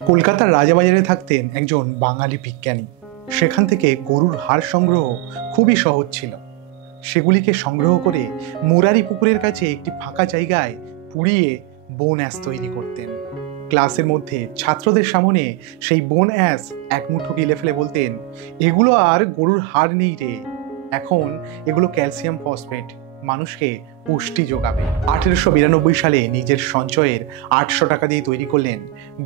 কলকাতার রাজাবাজারে থাকতেন একজন বাঙালি বিজ্ঞানী। সেখান থেকে গরুর হাড় সংগ্রহ খুবই সহজ ছিল। সেগুলিকে সংগ্রহ করে মুরারি পুকুরের কাছে একটি ফাঁকা জায়গায় পুড়িয়ে বোন অ্যাশ তৈরি করতেন। ক্লাসের মধ্যে ছাত্রদের সামনে সেই বোন অ্যাশ এক মুঠো গিলে ফেলে বলতেন, এগুলো আর গরুর হাড় নেই রে, এখন এগুলো ক্যালসিয়াম ফসফেট, মানুষকে পুষ্টি যোগাবে। 1892 সালে নিজের সঞ্চয়ের 800 টাকা দিয়ে তৈরি করলেন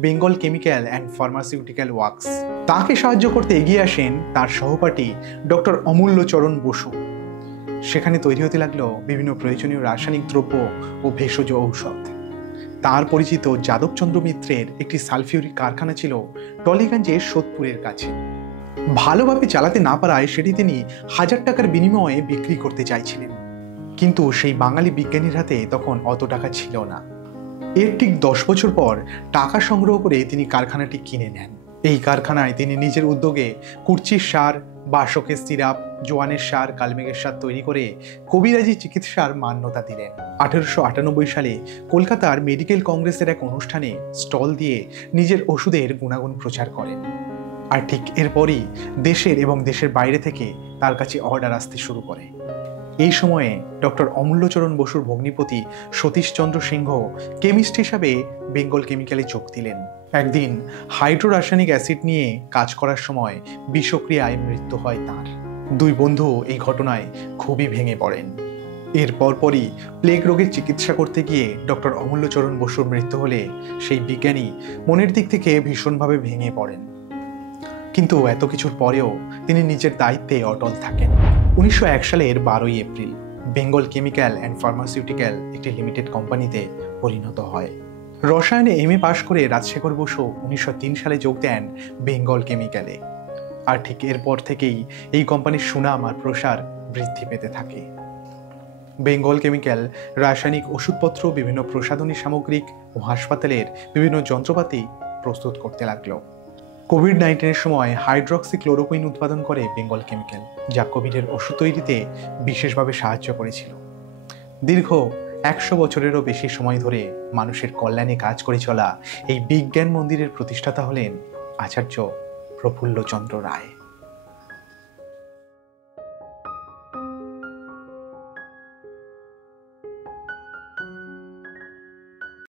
Bengal chemical and pharmaceutical works. তাকে সাহায্য করতে এগিয়ে আসেন তার সহপাঠী ডক্টর অমূল্যচরণ বসু। সেখানে তৈরি হতে লাগলো বিভিন্ন প্রয়োজনীয় রাসায়নিক দ্রব্য ও ভেষজ ঔষধ। তার পরিচিত যাদবচন্দ্র মিত্রের একটি সালফিউরিক কারখানা ছিল টলিগঞ্জের সোদপুরের কাছে। ভালোভাবে চালাতে না পারায় সেটি তিনি 1000 টাকার বিনিময়ে বিক্রি করতে চাইছিলেন, কিন্তু সেই বাঙালি বিজ্ঞানীর হাতে তখন অত টাকা ছিল না। এর ঠিক 10 বছর পর টাকা সংগ্রহ করে তিনি কারখানাটি কিনে নেন। এই কারখানায় তিনি নিজের উদ্যোগে কুর্চির সার, বাসকের সিরাপ, জোয়ানের সার, কালমেঘের সার তৈরি করে কবিরাজি চিকিৎসার মান্যতা দিলেন। 1898 সালে কলকাতার মেডিকেল কংগ্রেসের এক অনুষ্ঠানে স্টল দিয়ে নিজের ওষুধের গুণাগুণ প্রচার করেন। আর ঠিক এরপরই দেশের এবং দেশের বাইরে থেকে তার কাছে অর্ডার আসতে শুরু করে। এই সময়ে ডক্টর অমূল্যচরণ বসুর ভগ্নিপতি সতীশচন্দ্র সিংহ কেমিস্ট হিসাবে বেঙ্গল কেমিক্যালে যোগ দিলেন। একদিন হাইড্রোরাসায়নিক অ্যাসিড নিয়ে কাজ করার সময় বিষক্রিয়ায় মৃত্যু হয় তার। দুই বন্ধু এই ঘটনায় খুবই ভেঙে পড়েন। এর পরপরই প্লেগ রোগের চিকিৎসা করতে গিয়ে ডক্টর অমূল্যচরণ বসুর মৃত্যু হলে সেই বিজ্ঞানী মনের দিক থেকে ভীষণভাবে ভেঙে পড়েন। কিন্তু এত কিছুর পরেও তিনি নিজের দায়িত্বে অটল থাকেন। 1901 সালের 12ই April Bengal chemical and pharmaceutical একটি লিমিটেড কোম্পানিতে পরিণত হয়। রসায়নে MA পাশ করে রাজশেখর বসু 1903 সালে যোগ দেন বেঙ্গল কেমিক্যালে। আর ঠিক এরপর থেকেই এই কোম্পানির সুনাম আর প্রসার বৃদ্ধি পেতে থাকে। বেঙ্গল কেমিক্যাল রাসায়নিক ওষুধপত্র, বিভিন্ন প্রসাধনী সামগ্রিক ও হাসপাতালের বিভিন্ন যন্ত্রপাতি প্রস্তুত করতে লাগলো। কোভিড-19 সময় হাইড্রক্সিক্লোরোকুইন উৎপাদন করে বেঙ্গল কেমিক্যাল, যা কোভিডের ওষুধ তৈরিতে বিশেষভাবে সাহায্য করেছিল। দীর্ঘ 100 বছরেরও বেশি সময় ধরে মানুষের কল্যাণে কাজ করে চলা এই বিজ্ঞান মন্দিরের প্রতিষ্ঠাতা হলেন আচার্য প্রফুল্লচন্দ্র রায়।